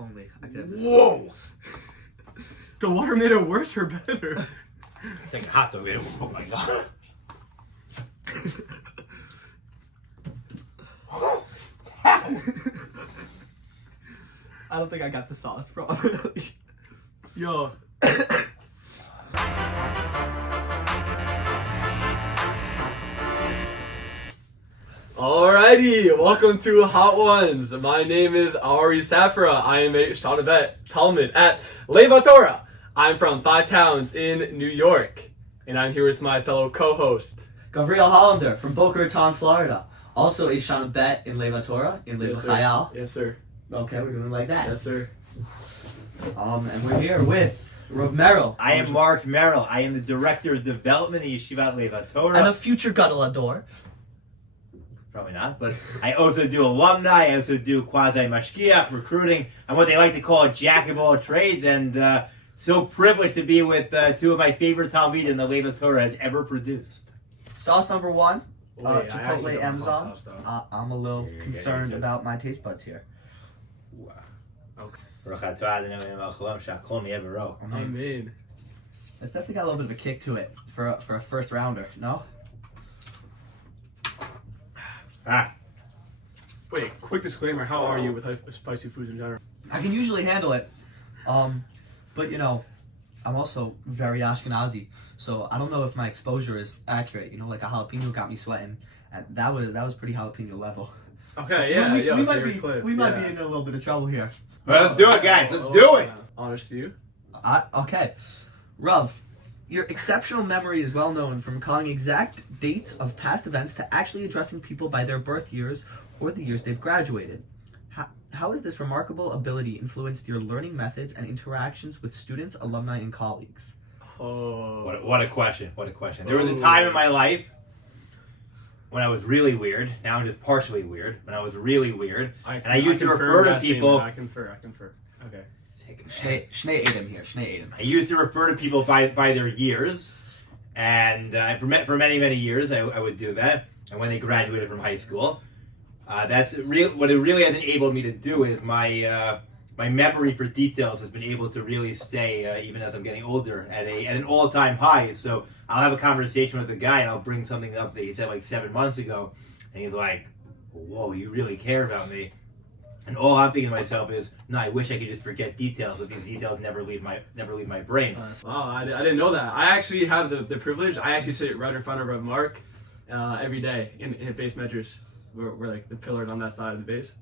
If only I could have this. Whoa! The water made it worse or better? It's like a hot dog. Oh my god. I don't think I got the sauce properly. Yo. Alrighty, welcome to Hot Ones. My name is Saffra. I am a Shana Alef talmid at Lev HaTorah. I'm from 5 towns in New York, and I'm here with my fellow co-host Gavriel Hollander from Boca Raton, Florida. Also a Shana Alef in Lev HaTorah in Lev Yes, sir. HaChayal. Yes, sir. Okay, we're doing like that. Yes, sir. And we're here with Rabbi Merrill. I am Marc Merrill. I am the Director of Development at Yeshiva at Lev HaTorah. And a future Gadolador. Probably not, but I also do alumni. I also do quasi-mashkiach, recruiting. I'm what they like to call a jack of all trades, and so privileged to be with two of my favorite talmidim that Lev HaTorah has ever produced. Sauce number 1, Wait, I actually Chipotle don't Amazon. want sauce, though. I'm a little You're concerned getting about my taste buds here. Wow. Okay. Amen. It's definitely got a little bit of a kick to it for a first rounder, no? Ah, Wait, quick disclaimer. How are you with spicy foods in general? I can usually handle it, but you know, I'm also very Ashkenazi, so I don't know if my exposure is accurate. You know, like a jalapeno got me sweating, and that was pretty jalapeno level. Okay, So yeah, we might be in a little bit of trouble here. well, let's do it, guys. Let's do it. Honest to you. Okay, Rav, your exceptional memory is well known from recalling exact dates of past events to actually addressing people by their birth years or the years they've graduated. How has this remarkable ability influenced your learning methods and interactions with students, alumni, and colleagues? Oh. What a question. What a question. There was a time in my life when I was really weird. Now I'm just partially weird. When I was really weird. I used to refer to people. I confer. Okay. Shnei Adam here. Shnei Adam. I used to refer to people by their years, and for many years I would do that. And when they graduated from high school, that's what it really has enabled me to do is my memory for details has been able to really stay even as I'm getting older at an all-time high. So I'll have a conversation with a guy and I'll bring something up that he said like 7 months ago, and he's like, "Whoa, you really care about me." And all I'm thinking to myself is, no, I wish I could just forget details, but these details never leave my brain. Wow, I didn't know that. I actually have the privilege. I actually sit right in front of Rabbi Marc every day in base measures. We're like the pillars on that side of the base.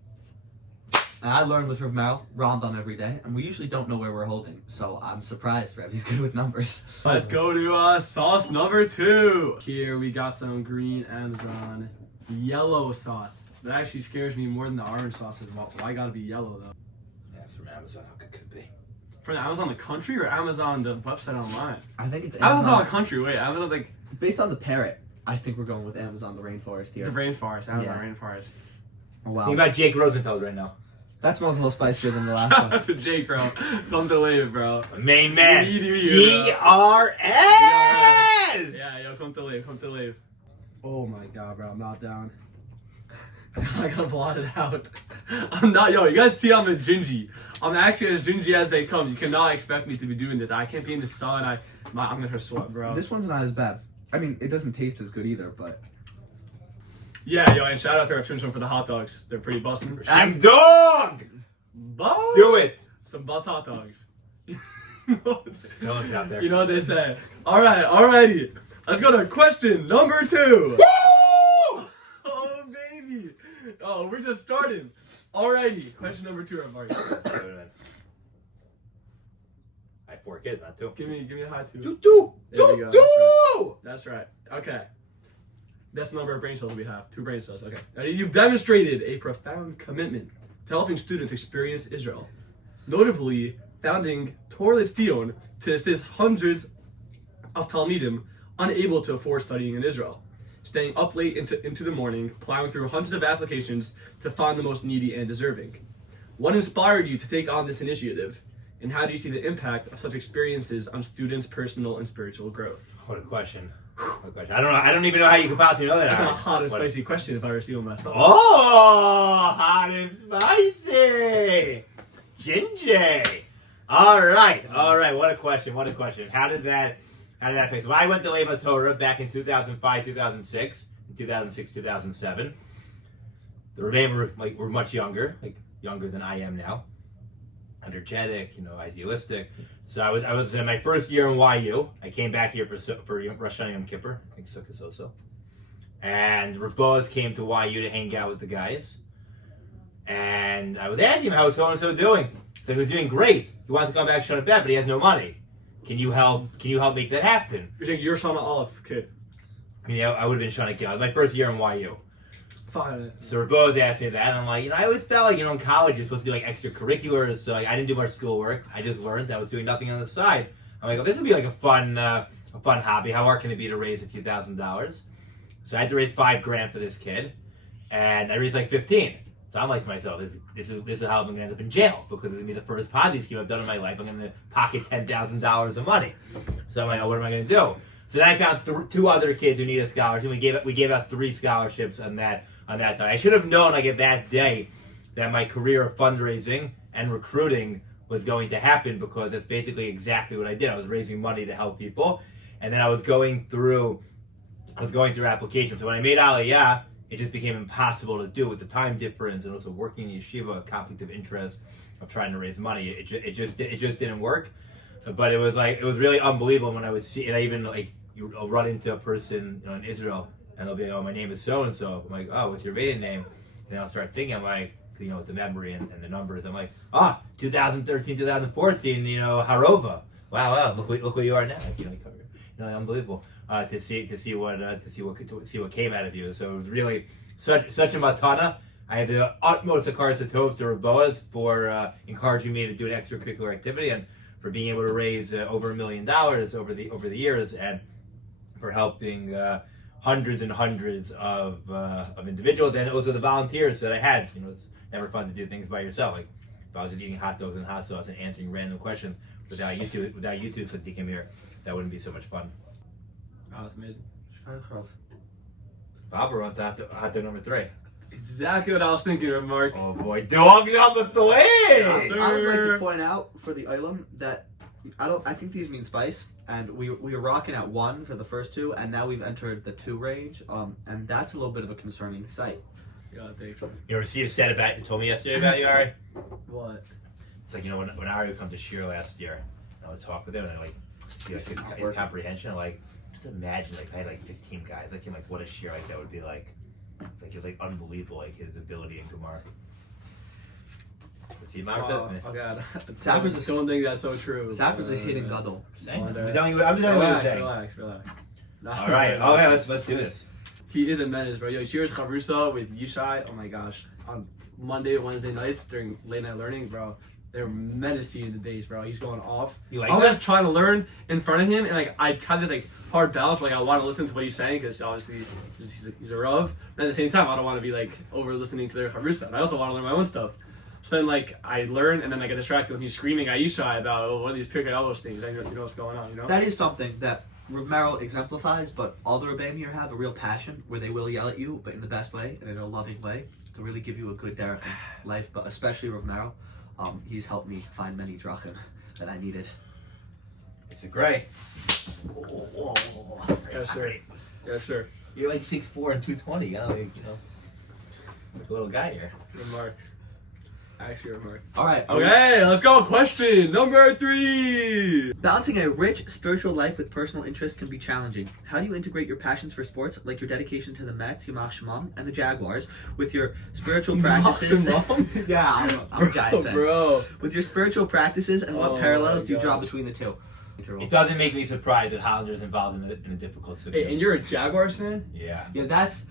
And I learn with Rav Merrill, Rambam every day, and we usually don't know where we're holding, so I'm surprised Rav, he's good with numbers. Let's go to sauce number 2. Here we got some green Amazon yellow sauce. That actually scares me more than the orange sauces. Why gotta be yellow though? Yeah, from Amazon, how good could it be? From Amazon the country or Amazon the website online? I think it's Amazon the country. Wait, Amazon's like based on the parrot. I think we're going with Amazon the rainforest here. the rainforest. Amazon Yeah. rainforest. Oh, wow. Think about Jake Rosenfeld right now. That smells a little spicier than the last one. That's a Jake, bro. Come to Lev, bro. Main man. DRS. Yeah, yo, come to Lev. Oh my god, bro, I'm not down. I gotta blot it out. I'm not, yo, you guys see I'm a gingy. I'm actually as gingy as they come. You cannot expect me to be doing this. I can't be in the sun. I'm gonna start sweat, bro. This one's not as bad. I mean, it doesn't taste as good either, but... Yeah, yo, and shout out to our Twins for the hot dogs. They're pretty bussin'. I'm dog! Bus! Do it! Some bus hot dogs. No one's out there. You know what they say. Alrighty. Let's go to question number 2. Woo! Oh, baby. Oh, we're just starting. Alrighty. Question number 2, Mark. I have 4 kids, not 2. Give me a high 2. Do. There we go. That's right. Okay. That's the number of brain cells we have. 2 brain cells. Okay. Now, you've demonstrated a profound commitment to helping students experience Israel. Notably, founding Torah Letzion to assist hundreds of talmidim unable to afford studying in Israel. Staying up late into the morning, plowing through hundreds of applications to find the most needy and deserving. What inspired you to take on this initiative? And how do you see the impact of such experiences on students' personal and spiritual growth? What a question. What a question. I don't even know how you could possibly know that. That's a hot and spicy question if I were seeing myself. Oh, hot and spicy. Gingy. All right. What a question. How did that face? Well, I went to Lev HaTorah back in 2005, 2006, in 2006, 2007. The Rebbeim were much younger, younger than I am now. Energetic, idealistic. So I was in my first year in YU. I came back here for Rosh Hashanah Yom Kippur. I think Sukkot also. And Rav Boaz came to YU to hang out with the guys. And I was asking him, how was so-and-so doing? So he was doing great. He wants to come back to Shana Alef, but he has no money. Can you help make that happen? You're saying you're Shana Alef kid. I would have been Shana Alef. It was my first year in YU. Fine. So Rav Boaz asked me that, and I'm like, I always felt like, in college you're supposed to do extracurriculars, so I didn't do much schoolwork. I just learned. I was doing nothing on the side. I'm like, this would be a fun hobby. How hard can it be to raise a few $1,000s? So I had to raise $5,000 for this kid, and I raised 15. So I'm like to myself, this is how I'm going to end up in jail, because it's going to be the first Ponzi scheme I've done in my life. I'm going to pocket $10,000 of money. So I'm like, what am I going to do? So then I found two other kids who need a scholarship. We gave out 3 scholarships on that time. I should have known at that day that my career of fundraising and recruiting was going to happen, because that's basically exactly what I did. I was raising money to help people, and then I was going through applications. So when I made Aliyah, it just became impossible to do with the time difference, and also working in Yeshiva, a conflict of interest of trying to raise money. It just didn't work. But it was really unbelievable when I would see, and I even I'll run into a person in Israel, and they'll be like, oh, my name is so and so. I'm like, oh, what's your maiden name? And then I'll start thinking, I'm like, the memory and the numbers. I'm like, 2013, 2014, Harova. Wow, look where you are now. Unbelievable. To see what came out of you. So it was really such a matana. I have the utmost hakaras hatov to Rav Boaz for encouraging me to do an extracurricular activity, and for being able to raise over $1 million over the years, and for helping hundreds and hundreds of individuals, and also the volunteers that I had. It's never fun to do things by yourself. If I was just eating hot dogs and hot sauce and answering random questions without you two Sadiqim here, that wouldn't be so much fun. Oh, that's amazing. Barbara on hot dog number 3. Exactly what I was thinking of, Mark. Oh boy, dog number 3! I would like to point out for the Alumni that I think these mean spice, and we were rocking at 1 for the first 2, and now we've entered the 2 range, and that's a little bit of a concerning sight. Yeah, thanks. You ever see a set about you told me yesterday about you, Ari? What? It's when Ari would come to Shir last year, I would talk with him, and I see his comprehension. Just imagine I had 15 guys. What a Shir that would be like. It's unbelievable, his ability in Gemara. See, Mara said to me. Oh god. Saffra's don't think that's so true. Saffra's a hidden gadol. I'm just telling you what you're saying. Relax. No, all right. Okay, let's do this. He is a menace, bro. Yo, Shir's Chavrusa with Yishai. Oh my gosh. On Monday, Wednesday nights during late night learning, bro. They're menacing in the base, bro. He's going off. You like I was that? just trying to learn in front of him, and I tried this hard balance. I want to listen to what he's saying, because obviously he's a Rav. But at the same time, I don't want to be over listening to their Chavrusa. And I also want to learn my own stuff. So then I learn, and then I get distracted when he's screaming at Yishai about one of these Pirkei Avos things. You know what's going on, That is something that Rav Merrill exemplifies, but all the Rebbeim here have a real passion where they will yell at you, but in the best way and in a loving way, to really give you a good derech in life. But especially Rav Merrill, he's helped me find many drachim that I needed. It's a great. Yes, sir. Yes, sir. You're 6'4" and 220. Like a little guy here. Remark. Actually, remark. All right. Okay, let's go. Question number 3. Balancing a rich spiritual life with personal interest can be challenging. How do you integrate your passions for sports, like your dedication to the Mets, Yamach Shemam, and the Jaguars, with your spiritual practices? Yeah, I'm a Giants fan. Bro. With your spiritual practices, and what parallels do you draw between the two? It doesn't make me surprised that Hollander is involved in a difficult situation. Hey, and you're a Jaguars fan? Yeah. Yeah, that's...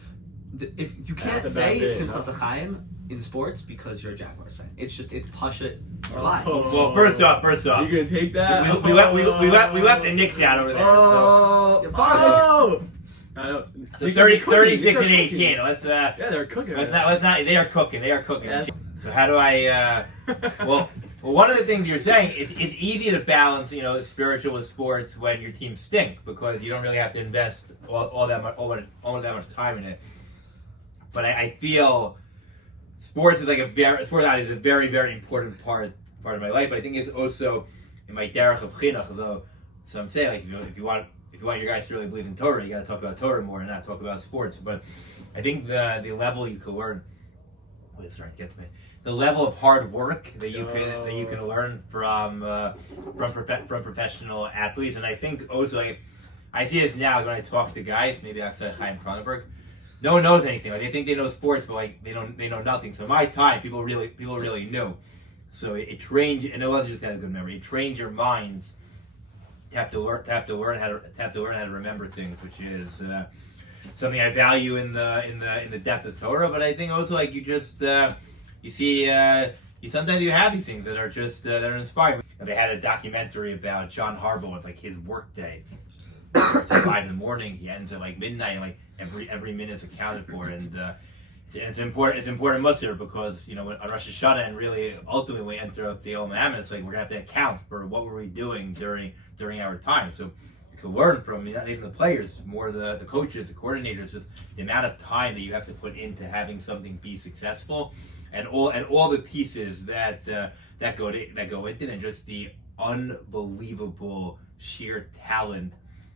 If you can't say Simchas Chaim in sports because you're a Jaguars fan. It's Pasha lie. Well, first off, You gonna take that? we left the Knicks out over there. I know. 36 and 18. Let's yeah, they're cooking. Let's not. They are cooking. Yes. So how do I? Well, one of the things you're saying is it's easy to balance, spiritual with sports when your teams stink, because you don't really have to invest all that much time in it. But I feel sports is a very, very important part part of my life. But I think it's also in my derech of chinuch. Though some say like if you want your guys to really believe in Torah, you got to talk about Torah more and not talk about sports. But I think the level you can learn. Wait, sorry, get to me. The level of hard work that you can learn from professional athletes, and I think also like I see this now when I talk to guys, maybe outside Chaim Cronenberg. No one knows anything. Like they think they know sports, but like they know nothing. So my time, people really knew. So it trained, and it wasn't just had a good memory. It trained your minds to have to learn how to remember things, which is something I value in the depth of Torah. But I think also like you just you see sometimes you have these things that are just that are inspiring. And they had a documentary about John Harbaugh. It's like his work day. It's like 5 a.m. He ends at like midnight. And like every minute's accounted for, and it's important. It's important musir because on Rosh Hashanah and really ultimately when we enter up the Olam Hammond, it's like we're gonna have to account for what were we doing during our time. So you can learn from not even the players, more the coaches, the coordinators, just the amount of time that you have to put into having something be successful, and all the pieces that go into it, and just the unbelievable sheer talent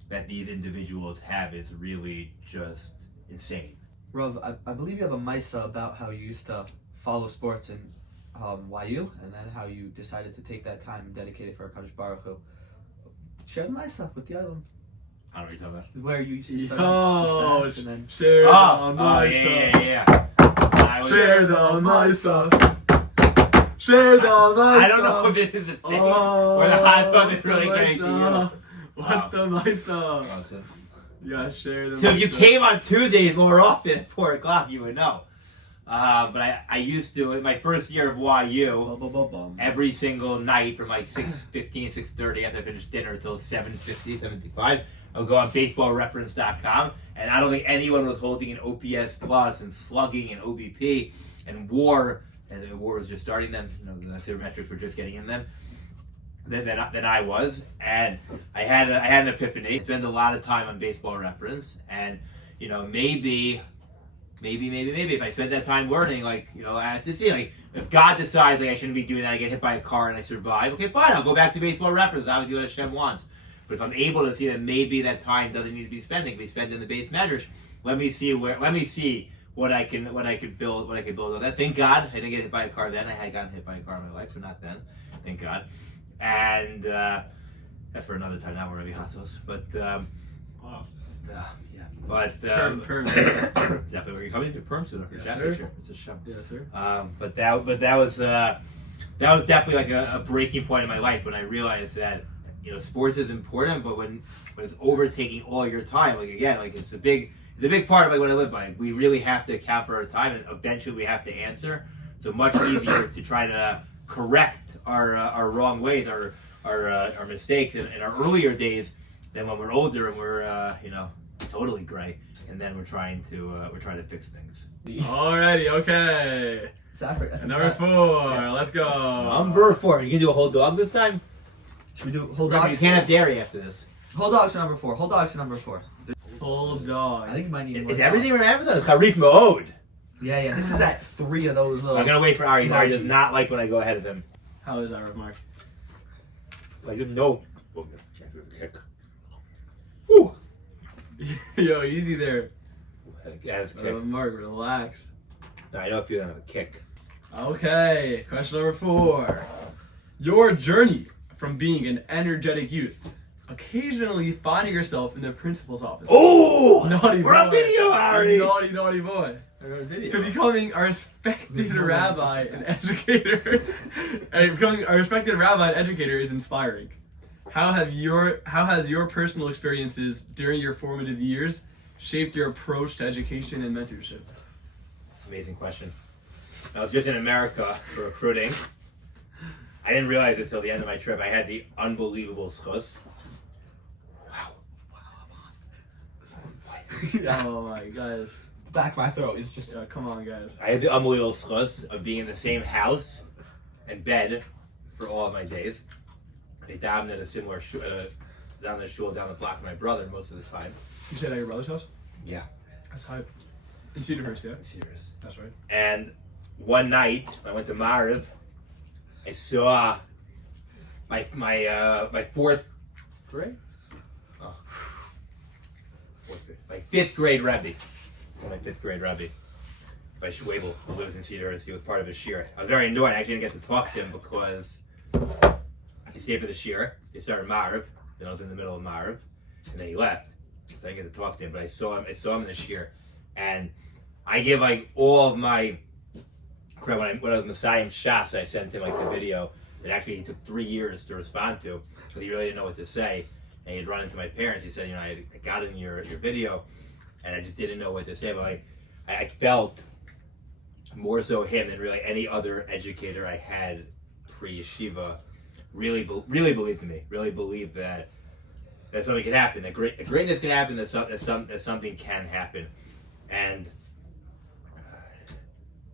that these individuals have is really just insane. Rav, I believe you have a Misa about how you used to follow sports in YU, and then how you decided to take that time and dedicate it for Kadosh Baruch Hu. Share the Misa with the Alumni. I don't know what you're talking about. Where you used to study the stats and then... Share the Misa. Yeah. Share the Misa. Share the Misa. I don't know if this is a thing where the husband is really getting to you. What's the Misa? Yeah, share the So Misa. if you came on Tuesdays more often at 4 o'clock, you would know. But I used to, in my first year of YU, every single night from like 6:15, 6:30 after I finished dinner until 7:50, 7:55, I would go on baseballreference.com, and I don't think anyone was holding an OPS plus and slugging and OBP and WAR, and the WAR was just starting then, the sabermetrics were just getting in then. Than I was, and I had an epiphany. I spent a lot of time on Baseball Reference, and maybe if I spent that time learning, I have to see, if God decides I shouldn't be doing that, I get hit by a car and I survive. Okay, fine, I'll go back to Baseball Reference. Obviously, what Hashem wants. But if I'm able to see that maybe that time doesn't need to be spent, it can be spent in the base measures. Let me see what I could build on that. Thank God I didn't get hit by a car then. I had gotten hit by a car in my life, but not then. Thank God. And that's for another time. Now we're gonna be hustles, but Wow. yeah. But Perm. definitely we're coming to perm soon. Yes, sir. Sure. It's a show. Yes, sir. But that was definitely like a breaking point in my life when I realized that sports is important, but when it's overtaking all your time, it's a big part of what I live by. We really have to account for our time, and eventually we have to answer. So much easier to try to correct our wrong ways, our mistakes in our earlier days than when we're older and we're totally gray, and then we're trying to fix things. Alrighty, okay. Saffra. Number 4, let's go. Number 4. You can do a whole dog this time? Should we do whole Remember, dogs? you can't have dairy after this. Whole dogs are number 4. Whole dogs are number 4. Full dog. I think you might need more. Is everything from Amazon? It's Harif Mode. Yeah. This is at 3 of those little... I'm gonna wait for Ari. Ari does emojis. not like when I go ahead of him. How is that, Rabbi Marc? Like no. Woo. Yo, easy there. That's a Rabbi kick. Marc, relax. No, I don't feel that of a kick. Okay, question number 4. Your journey from being an energetic youth, occasionally finding yourself in the principal's office. Oh! Naughty We're on boy. video, Ari! Naughty boy. To becoming a respected rabbi and educator. And becoming a respected rabbi and educator is inspiring. How has your personal experiences during your formative years shaped your approach to education and mentorship? Amazing question. I was just in America for recruiting. I didn't realize it until the end of my trip. I had the unbelievable schus. Oh my gosh. Back my throat. It's just... Yeah, come on, guys. I had the unbelievable schus of being in the same house and bed for all of my days. I davened at a similar shul down the block with my brother most of the time. You said at your brother's house? Yeah. That's hype. In Cedar First, yeah? I'm serious. That's right. And one night, I went to Mariv, I saw my fourth grade, my fifth grade Rebbe. My fifth grade Rebbe, by Schwabel, who lives in Cedar Hills. He was part of his shir. I was very annoyed. I actually didn't get to talk to him because he stayed for the shir. He started Marv, then I was in the middle of Marv, and then he left. So I didn't get to talk to him, but I saw him in the shir, and I give like all of my credit when I was Messiah and Shas. I sent him like the video that actually he took 3 years to respond to because he really didn't know what to say, and he'd run into my parents. He said, you know, I got in your video, and I just didn't know what to say. But like, I felt more so him than really any other educator I had pre-yeshiva really believed in me. Really believed that something can happen. That greatness can happen. That something can happen. And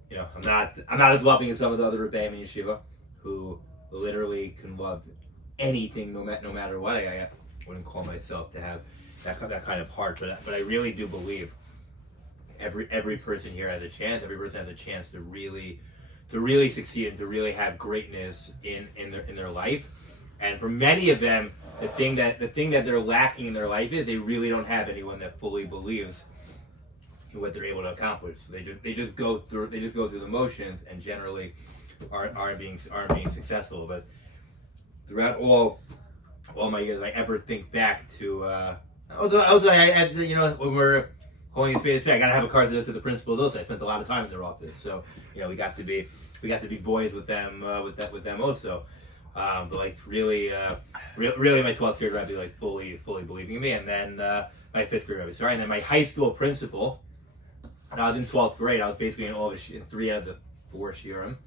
you know, I'm not as loving as some of the other rebbeim in yeshiva who literally can love anything no matter what. I wouldn't call myself to have that kind of heart, but I really do believe every person here has a chance. Every person has a chance to really succeed and to really have greatness in their life. And for many of them, the thing that they're lacking in their life is they really don't have anyone that fully believes in what they're able to accomplish. So they just go through the motions and generally aren't being successful. But throughout all my years, I ever think back to also I had, you know, when we're calling a spade, I gotta have a card to the principals also. I spent a lot of time in their office, so you know we got to be boys with them with them also. But like really my 12th grade Rebbe like fully believing in me, and then my 5th grade Rebbe, and then my high school principal. When I was in 12th grade, I was basically in 3 out of the 4 shiurim.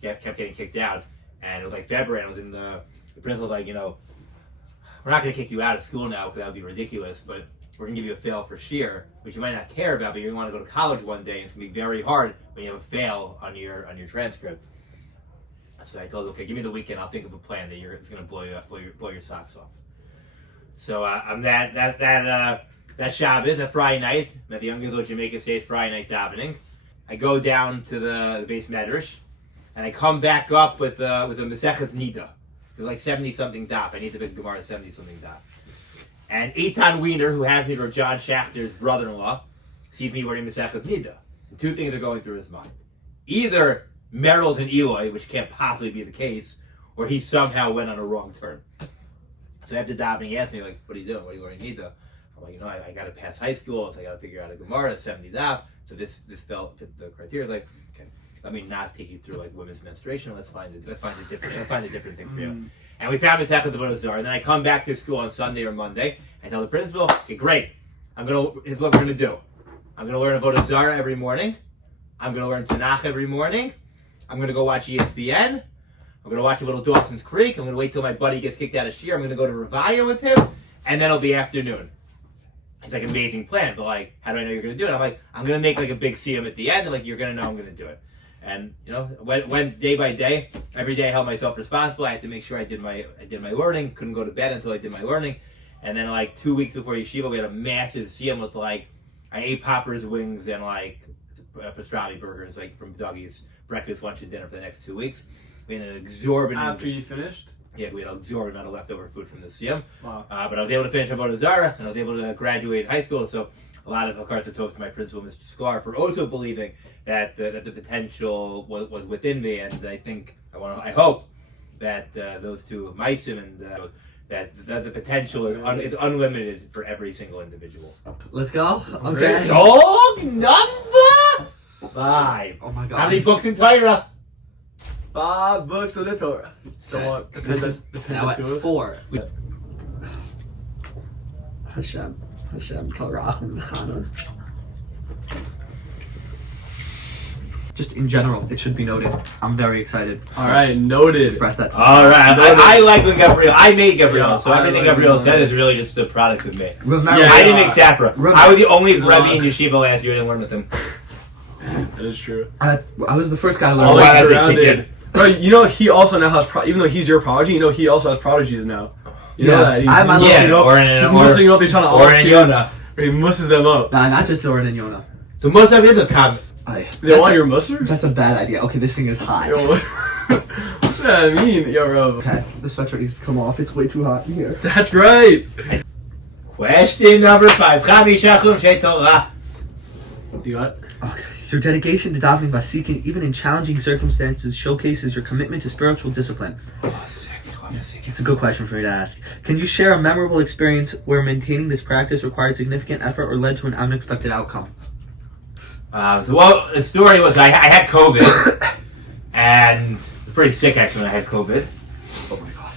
Kept getting kicked out, and it was like February, and I was in the principal was like, you know, we're not going to kick you out of school now because that would be ridiculous, but we're going to give you a fail for shir, which you might not care about, but you're going to want to go to college one day, and it's going to be very hard when you have a fail on your transcript. So I told him, okay, give me the weekend, I'll think of a plan that it's going to blow your socks off. So I'm that Shabbos, that Friday night, I'm at the Young Israel Jamaica State Friday night davening. I go down to the base medrash, and I come back up with a Maseches Nida. It was like 70-something daf. I need to make Gemara 70-something daf. And Eitan Wiener, who has me for John Schachter's brother-in-law, sees me wearing Maseches Nida. And 2 things are going through his mind. Either Merrill's and Eloy, which can't possibly be the case, or he somehow went on a wrong turn. So after davening, he asked me, like, what are you doing? What are you wearing Nida? I'm like, you know, I got to pass high school, so I got to figure out a Gemara, 70 daf. So this fit the criteria. Like, okay, let me not take you through like women's menstruation. Let's find a different thing for you. And we found Maseches Avodah Zarah. And then I come back to school on Sunday or Monday. I tell the principal, okay, great. Here's what we're gonna do. I'm gonna learn Avodah Zarah every morning. I'm gonna learn Tanakh every morning. I'm gonna go watch ESPN. I'm gonna watch a little Dawson's Creek. I'm gonna wait till my buddy gets kicked out of shir. I'm gonna go to Revaya with him, and then it'll be afternoon. It's like an amazing plan, but like, how do I know you're gonna do it? I'm like, I'm gonna make like a big siyum at the end, and like you're gonna know I'm gonna do it. And you know, when day by day, every day I held myself responsible. I had to make sure I did my learning. Couldn't go to bed until I did my learning. And then like 2 weeks before yeshiva, we had a massive siyum with like I ate poppers, wings, and like pastrami burgers, like from Dougies, breakfast, lunch, and dinner for the next 2 weeks. We had an exorbitant. After you finished. Yeah, we had an exorbitant amount of leftover food from the siyum. Wow. But I was able to finish Avodah Zarah, and I was able to graduate high school. So a lot of Hakaras Tov to my principal, Mr. Sklar, for also believing that the potential was within me, and I hope that those two meisim and that the potential is unlimited for every single individual. Let's go. Okay. Dog number 5. Oh my God. How many books in Torah? 5 books of the Torah. So what? This is now at 4. Hashem, Kalrachim, V'chana. Just in general, it should be noted. I'm very excited. All right, noted. Express that to me. All right, I like when I made Gavriel, so everything Gavriel said is really just a product of me. I didn't make Saffra. I was the only Rebbe in Yeshiva last year I didn't learn with him. That is true. I was the first guy to learn. Always surrounded. Bro, you know he also now has even though he's your prodigy, you know he also has prodigies now. You know that? He's mussing up. He's trying to all Yona. He musses them up. Nah, not just Oren and Yona. The Muslim is a comment. They want your musser? That's a bad idea. Okay, this thing is hot. I mean, yo, Rav. Okay, the sweatshirt needs to come off. It's way too hot in here. That's right. Question number 5. Torah. You got it? Okay. Your dedication to davening Vatikin, even in challenging circumstances, showcases your commitment to spiritual discipline. It's a good question for me to ask. Can you share a memorable experience where maintaining this practice required significant effort or led to an unexpected outcome? The story was I had COVID, and I was pretty sick actually when I had COVID. Oh my god.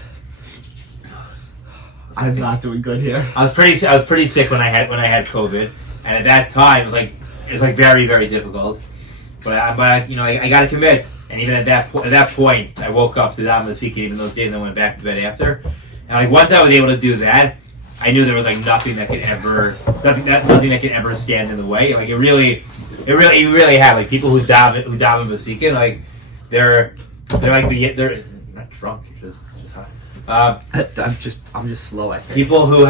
I'm not doing good here. I was pretty sick when I had COVID, and at that time it was very, very difficult. But I got to commit. And even at that point, I woke up to daven Vatikin even those days, and I went back to bed after. And once I was able to do that, I knew there was nothing that could ever stand in the way. It really had people who daven Vatikin, they're not drunk, just high. I'm just slow. I think People who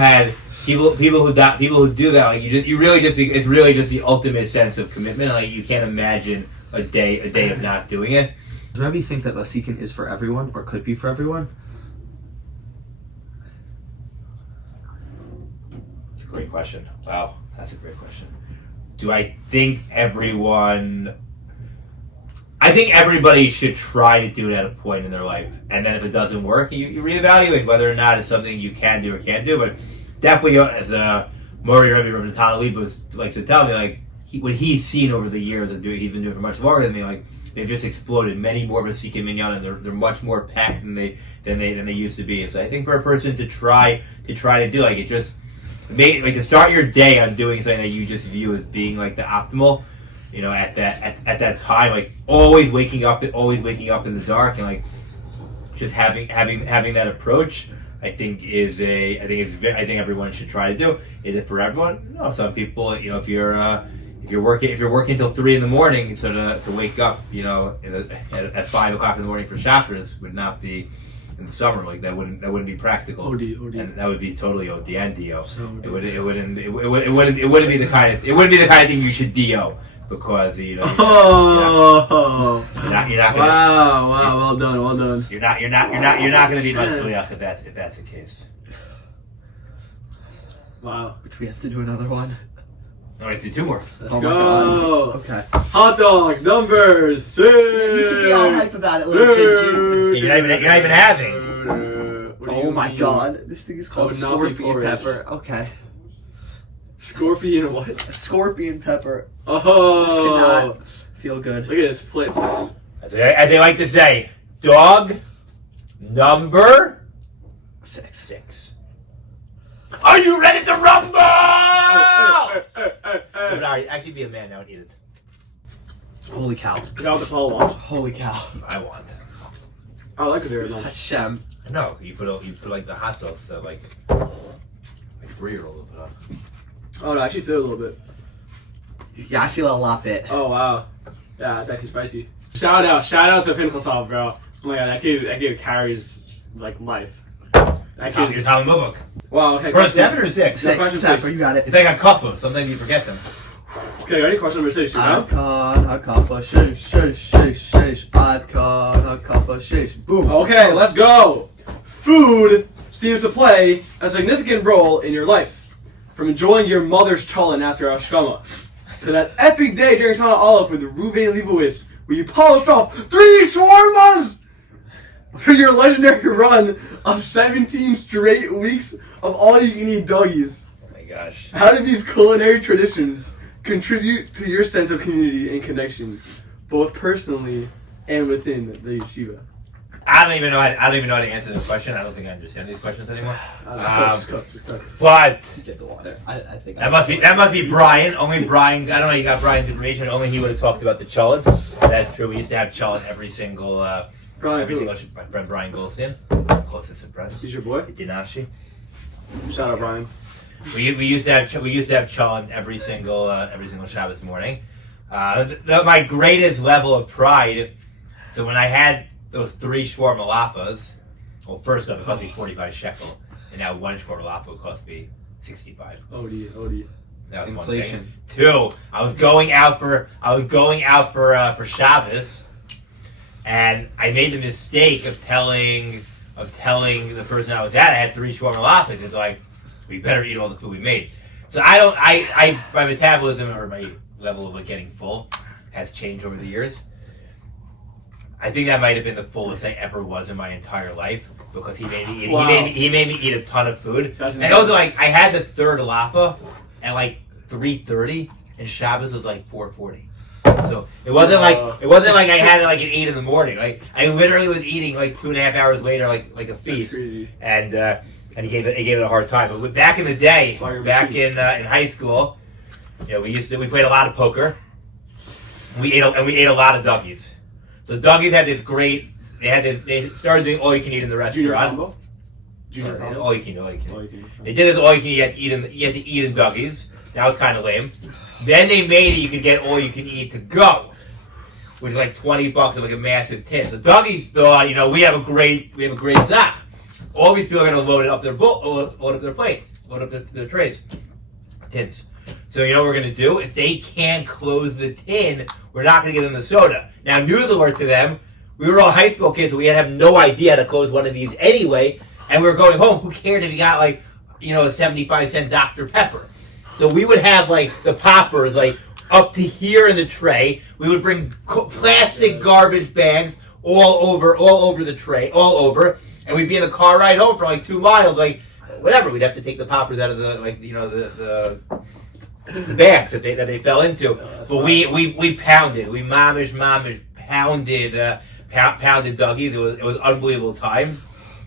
do that, it's really just the ultimate sense of commitment. You can't imagine a day of not doing it. Does Rabbi think that Vatikin is for everyone or could be for everyone? That's a great question. Wow, that's a great question. Do I think everyone... I think everybody should try to do it at a point in their life. And then if it doesn't work, you reevaluate whether or not it's something you can do or can't do. But definitely, as Mori Rabbi Reuven Lebowitz likes to tell me, what he's seen over the years of doing, he's been doing it for much longer than me. They've just exploded. Many more Vatikin minyan, and they're much more packed than they used to be. So I think for a person to try to do it just to start your day on doing something that you just view as being the optimal. At that time, always waking up in the dark, and just having that approach. I think everyone should try to do. Is it for everyone? No. Some people, if you're working till 3 a.m, so to wake up, at 5 o'clock in the morning for Shabbos would not be in the summer. That wouldn't be practical. OD. And that would be totally OD and DO. It wouldn't be the kind of thing you should DO because you're not Wow, well done. You're not going to be Matzliach if that's the case. Wow. Which we have to do another one. No, let's do 2 more. Let's Oh go. my God. Okay. Hot dog number 6. You can be all hype about it, little Jin. You're not even having. Oh my God. This thing is called That would not be scorpion porridge. pepper. Okay. Scorpion what? Scorpion pepper. Oh. This cannot feel good. Look at this plate. As they like to say, dog number 6. Are you ready to rumble? Actually, be a man now and eat it. Holy cow. Is that what the Paul wants? Holy cow. I want. I like it there though. Hashem. No, you put the hot sauce that 3-year-old will put on. Oh no, I actually feel it a little bit. Yeah, I feel a lot bit. Oh wow. Yeah, it's actually spicy. Shout out to Pinchasov, bro. Oh my god, that kid carries life. That kid You're is... telling book. Wow, okay. First 7 or 6? No, question 6. You got it. It's like a couple. Sometimes you forget them. Okay, ready? Question number 6. You know? Adkan hakafa shish. Adkan hakafa shish. Boom. Okay, let's go. Food seems to play a significant role in your life. From enjoying your mother's cholent after Hashkama, to that epic day during Shana Alef with Reuven Lebowitz, where you polished off 3 shwarmas, to your legendary run of 17 straight weeks of all-you-can-eat Dougies. Oh my gosh. How do these culinary traditions contribute to your sense of community and connection, both personally and within the yeshiva? I don't even know how to answer this question. I don't think I understand these questions anymore. Just cook. But Get the water. I think that must be Brian. Only Brian. I don't know. You got Brian's information. Only he would have talked about the cholent. That's true. We used to have cholent every single. My friend Brian Goldstein, closest of friends. He's your boy. Dinashi. Shout out Brian. We used to have cholent every single Shabbos morning. My greatest level of pride. So when I had those 3 shawarma lafas, well, first off, it cost me 45 shekel, and now 1 shawarma lafa would cost me 65. OD. That was inflation. 1 thing. 2, I was going out for Shabbos, and I made the mistake of telling the person I was at I had 3 shawarma because like we better eat all the food we made. So my metabolism or my level of like getting full has changed over the years. I think that might have been the fullest I ever was in my entire life because he made me eat. Wow. He made me eat a ton of food. That's And also like I had the third laffa at like 3:30, and Shabbos was like 4:40. So it wasn't like I had it like at 8 in the morning. Like I literally was eating like 2.5 hours later, like a feast. And he gave it a hard time. But back in the day, back in high school, you know, we played a lot of poker. We ate a lot of Dougies. So Dougies had this great. They started doing all you can eat in the restaurant. Junior combo? All you can eat. They did this all you can eat. You had to eat in Dougies. That was kind of lame. Then they made it. You could get all you can eat to go, which is like $20 and like a massive tin. So Dougies thought, you know, we have a great zach. All these people are going to load up their plates, load up their trays, tins. So you know what we're going to do? If they can't close the tin, we're not going to give them the soda. Now, news alert to them. We were all high school kids, so we had no idea how to close one of these anyway. And we were going home. Who cared if you got like, you know, a 75-cent Dr. Pepper? So we would have like the poppers like up to here in the tray. We would bring plastic garbage bags all over the tray, all over. And we'd be in the car ride home for like 2 miles, like whatever. We'd have to take the poppers out of the the bags that they fell into. But we pounded, we mamish pounded Dougies. It was unbelievable times.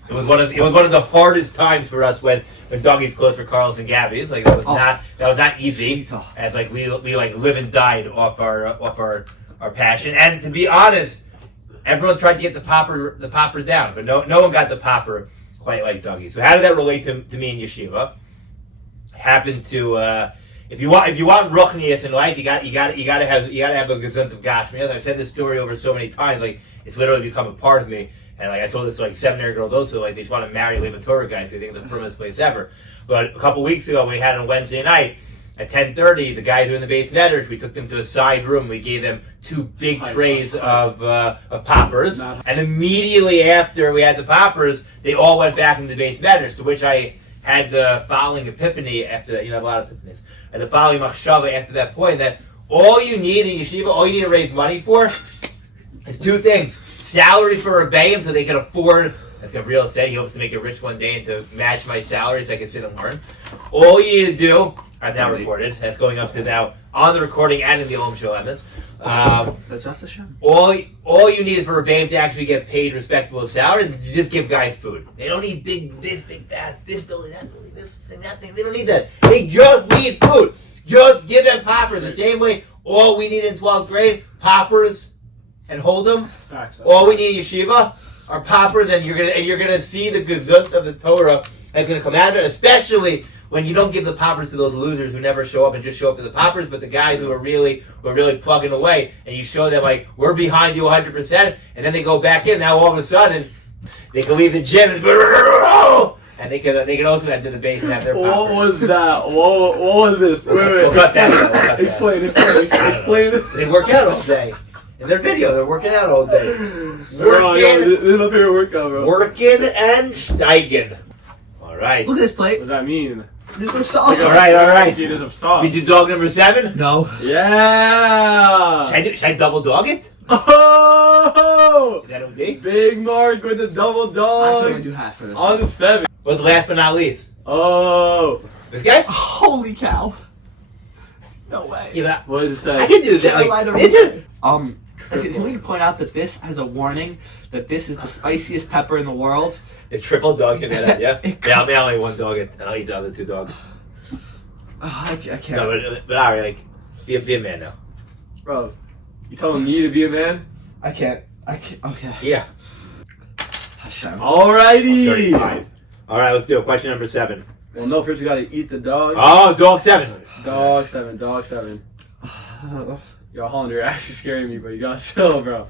It was one of the hardest times for us when Dougies closed for Carlos and Gabby's. Like that was not easy. As like we like live and died off our passion. And to be honest, everyone's tried to get the popper down, but no one got the popper quite like Dougie. So how did that relate to me in yeshiva? Happened to if you want ruchnius in life, you gotta have a gesund of gashmias. I've said this story over so many times, like it's literally become a part of me. And like I told this to like seminary girls also, like they just want to marry Lev HaTorah guys. They think it's the firmest place ever. But a couple weeks ago, we had it on Wednesday night at 10:30. The guys were in the base netters. We took them to a side room. We gave them 2 big trays of poppers. And immediately after we had the poppers, they all went back into the base netters. To which I had the following epiphany after that. You know, I have a lot of epiphanies. And the following machshava after that point that all you need in yeshiva, all you need to raise money for, is 2 things. Salaries for Rebbeim so they can afford, as Gavriel said, he hopes to make it rich one day and to match my salary so I can sit and learn. All you need to do, I've now recorded, that's going up to now on the recording and in the Alumni Shalamas. That's just a show. All you need is for Rebbeim to actually get paid respectable salaries. You just give guys food. They don't need big this, big that, this building, that building, this thing, that thing. They don't need that. They just need food. Just give them poppers the same way all we need in 12th grade, poppers, and hold them. All we need in yeshiva are poppers, and you're gonna see the gesund of the Torah that's gonna come out of it, especially when you don't give the poppers to those losers who never show up and just show up to the poppers, but the guys who are really plugging away, and you show them like we're behind you 100%, and then they go back in. Now all of a sudden they can leave the gym and they can also enter the base and have their poppers. What was that? What was this? Wait. We'll cut that. Explain it. They work out all day. In their video, they're working out all day. This is my favorite workout, bro. Working and steigen. All right. Look at this plate. What does that mean? There's no sauce. All right. There's some sauce. Did you do dog number 7? No. Yeah. Should I double dog it? Oh! Is that OD? Big Mark with the double I dog. can only do half for this. On the 7. What's last but not least? Oh. This guy? Holy cow. No way. Yeah, What does it say? I can do that. Like, is it? Can we point out that this has a warning that this is the spiciest pepper in the world? It's triple dog. You know that, yeah? Yeah, I'll only 1 dog and I'll eat the other 2 dogs. I can't. No, but all right, like, be a man now. Bro, you telling me to be a man? I can't. Okay. Yeah. Hashem. Alrighty. 35. All right, let's do it. Question number 7. Well, no, first we gotta eat the dog. Oh, dog 7. Dog 7. Yo, Hollander, you're actually scaring me, bro. You gotta chill, bro.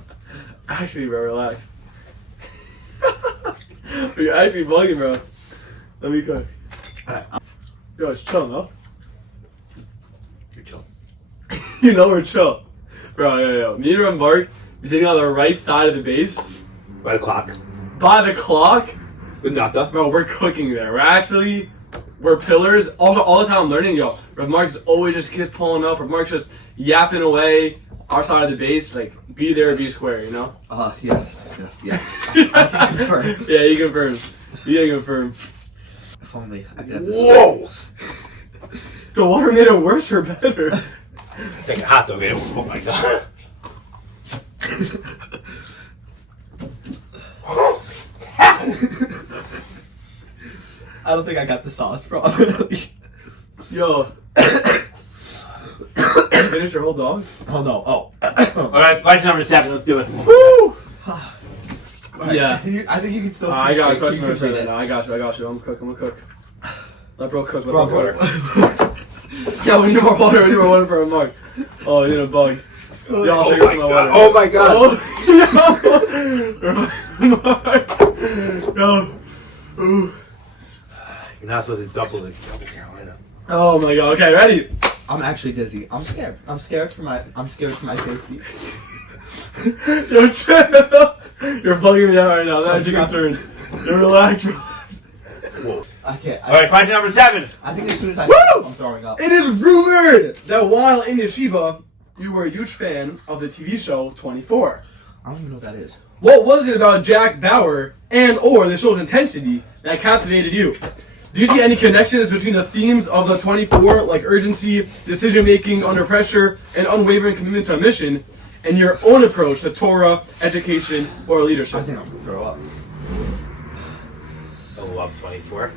Actually, bro, relax. You're actually bugging, bro. Let me cook. Alright. Yo, it's chill, no? You're chill. You know we're chill. Bro, yo. Me and Mark, You're sitting on the right side of the base By the clock. by the clock. With Nata. Bro, we're cooking there. We're pillars. All the time I'm learning, yo. Rabbi Marc's always just keeps pulling up. Rabbi Marc's just yapping away. Our side of the base, like, be there or be square, you know? Yeah. I can confirm. Yeah, you confirm. You can confirm. If only I could have this. Whoa! The water made it worse or better? I think a hot dog made it. Oh my god. I don't think I got the sauce properly. Yo. Finish your whole dog? Oh no. Oh. Alright, question number 7. Let's do it. Woo! Right. Yeah. I think you can still see I got a straight, so question you number can read 7. it. No, I got you. I'm gonna cook. Let bro cook. Bro, Let bro cook. Yo, we need more water. We need more water for a mug. Oh, you need a bug. Yo, I'll show you some of my water. Oh my god. Yo. Ooh. You're not supposed to double Carolina. Oh my god. Okay, ready? I'm actually dizzy. I'm scared. I'm scared for my safety. Yo, chill. You're bugging me out right now. That's your concern. You're relaxed. Whoa. I can't. Alright, question number 7. I think as soon as I Woo! stop, I'm throwing up. It is rumored that while in Yeshiva, you were a huge fan of the TV show 24. I don't even know what that is. What was it about Jack Bauer and/or the show's intensity that captivated you? Do you see any connections between the themes of the 24, like urgency, decision-making under pressure, and unwavering commitment to a mission, and your own approach to Torah, education, or leadership? I think I'm gonna throw up. I love 24.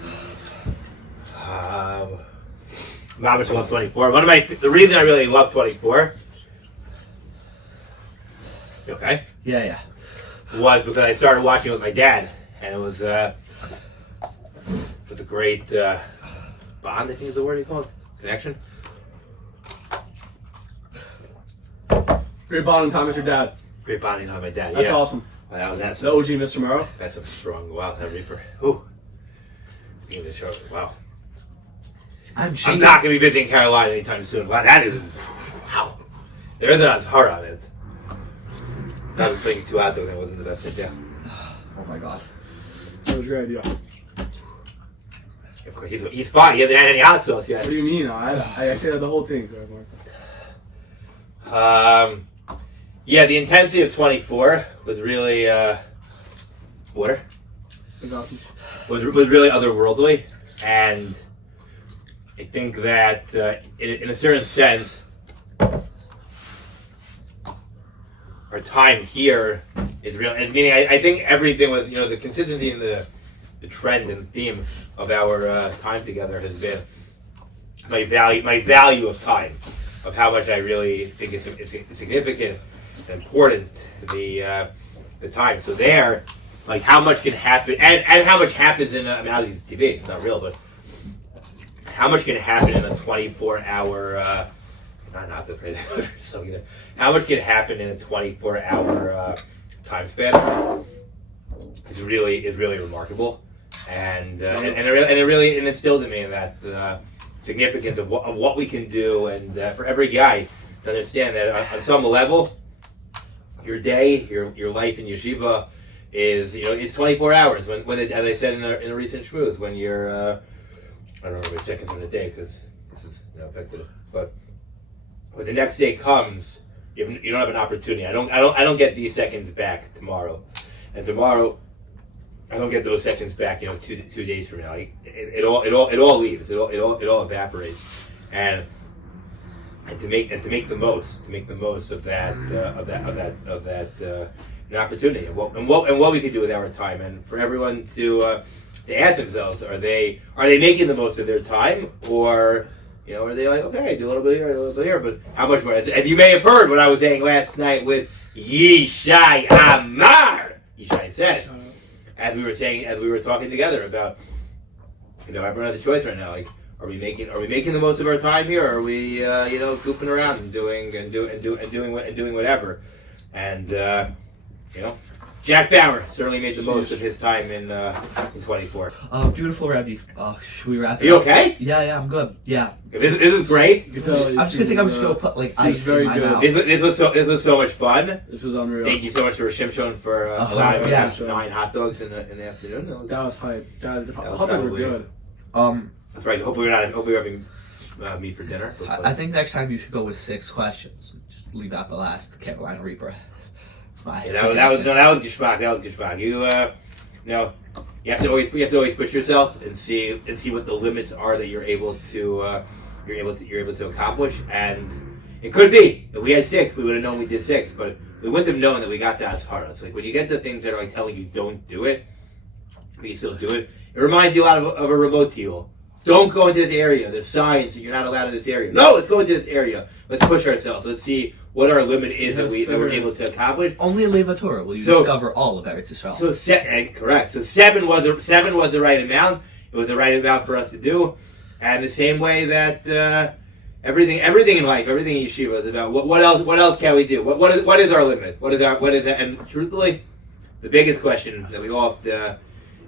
Not much love 24. The reason I really love 24. You okay? Yeah. Was because I started watching it with my dad, and it was a great bond. I think is the word you call it. Connection. Great bonding time with your dad. Great bonding time with my dad. That's yeah. awesome. Wow, that's The OG Mr. Morrow. That's a strong. Wow, that Reaper. Ooh. Give me the show. Wow. I'm I'm not gonna be visiting Carolina anytime soon. Wow, that is. Wow. There isn't as hard on it. I was thinking too out there. That wasn't the best idea. Oh my god. That was a great idea. Of course, he's fine. He hasn't had any hot sauce yet. What do you mean? I actually had the whole thing. Mark. Yeah, the intensity of 24 was really water. Was really otherworldly, and I think that in a certain sense, our time here is real. Meaning, I think everything was, the consistency and the trend and theme of our time together has been my value of time, of how much I really think is significant and important, the time. So there, like how much can happen, and how much happens in obviously it's TV, it's not real, but how much can happen in a 24-hour not the crazy something either. How much can happen in a 24-hour time span is really remarkable, and it really instilled in me that significance of what we can do, and for every guy to understand that on some level, your day, your life in yeshiva is it's 24 hours. When as I said in a recent shmooze, when you're I don't know how many seconds in a day because this is affected it, but when the next day comes, you don't have an opportunity. I don't get these seconds back tomorrow, and tomorrow I don't get those seconds back. 2 days from now, it all leaves. It all evaporates, and to make the most of that an opportunity, and what we could do with our time, and for everyone to ask themselves, are they making the most of their time, or are they like, okay, do a little bit here, a little bit here, but how much more? As you may have heard what I was saying last night with Yishai Amar, Yishai said, as we were talking together about, everyone has a choice right now. Like, are we making the most of our time here, or are we, goofing around and doing whatever? And Jack Bauer certainly made the most of his time in 24. Beautiful, Rabbi. Should we wrap it Are you up? okay? Yeah, I'm good. Yeah. This is great. You can tell I'm just gonna put like seems ice very in my good. mouth. This was so much fun. This was unreal. Thank you so much for Shimshon for allowing me to yeah. have 9 hot dogs in the afternoon. That was hype. The was hot dogs were probably- good. That's right. Hopefully we're having meat for dinner. I think next time you should go with 6 questions. Just leave out the last, the Carolina Reaper. It's my Yeah, that was geschmack. That was geschmack. You have to always push yourself and see what the limits are that you're able to accomplish. And it could be if we had 6, we would have known we did 6, but we wouldn't have known that we got that as hard. It's like when you get the things that are like telling you don't do it, but you still do it. It reminds you a lot of a remote tool. Don't go into this area. There's signs that you're not allowed in this area. No, let's go into this area. Let's push ourselves. Let's see what our limit is that we're able to accomplish. Only in Lev HaTorah will you discover all of Eretz Yisrael. Correct. So 7 was the right amount. It was the right amount for us to do. And the same way that everything in life, everything in Yeshiva is about what else can we do? What is our limit? What is that? And truthfully, the biggest question that we all have to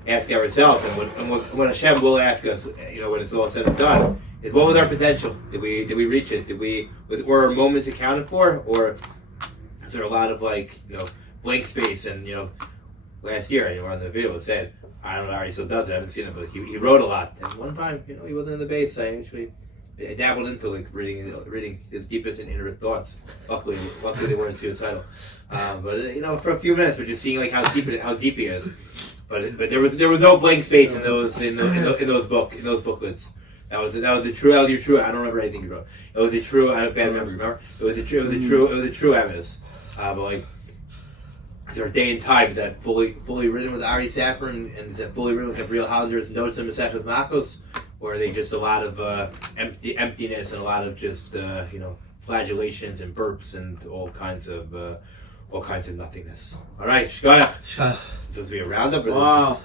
ask ourselves, and what Hashem will ask us, when it's all said and done, is what was our potential? Did we reach it? Were our moments accounted for, or is there a lot of blank space? And last year, on the video, it said, I don't know how he still does it. I haven't seen it, but he wrote a lot. And one time, he wasn't in the base. I actually dabbled into reading his deepest and inner thoughts. Luckily they weren't suicidal. But for a few minutes, we're just seeing how deep he is. But there was no blank space in those booklets. That was your true. I don't remember anything you wrote. It was a true. I have bad memory. Remember? It was a true evidence. But there are day and times that fully written with Ari Saffra and that fully written with Gavriel Hollander's notes and Masechtas Makos, or are they just a lot of emptiness and a lot of just flagellations and burps and all kinds of nothingness. All right, Shana. This is supposed to be a roundup. Wow.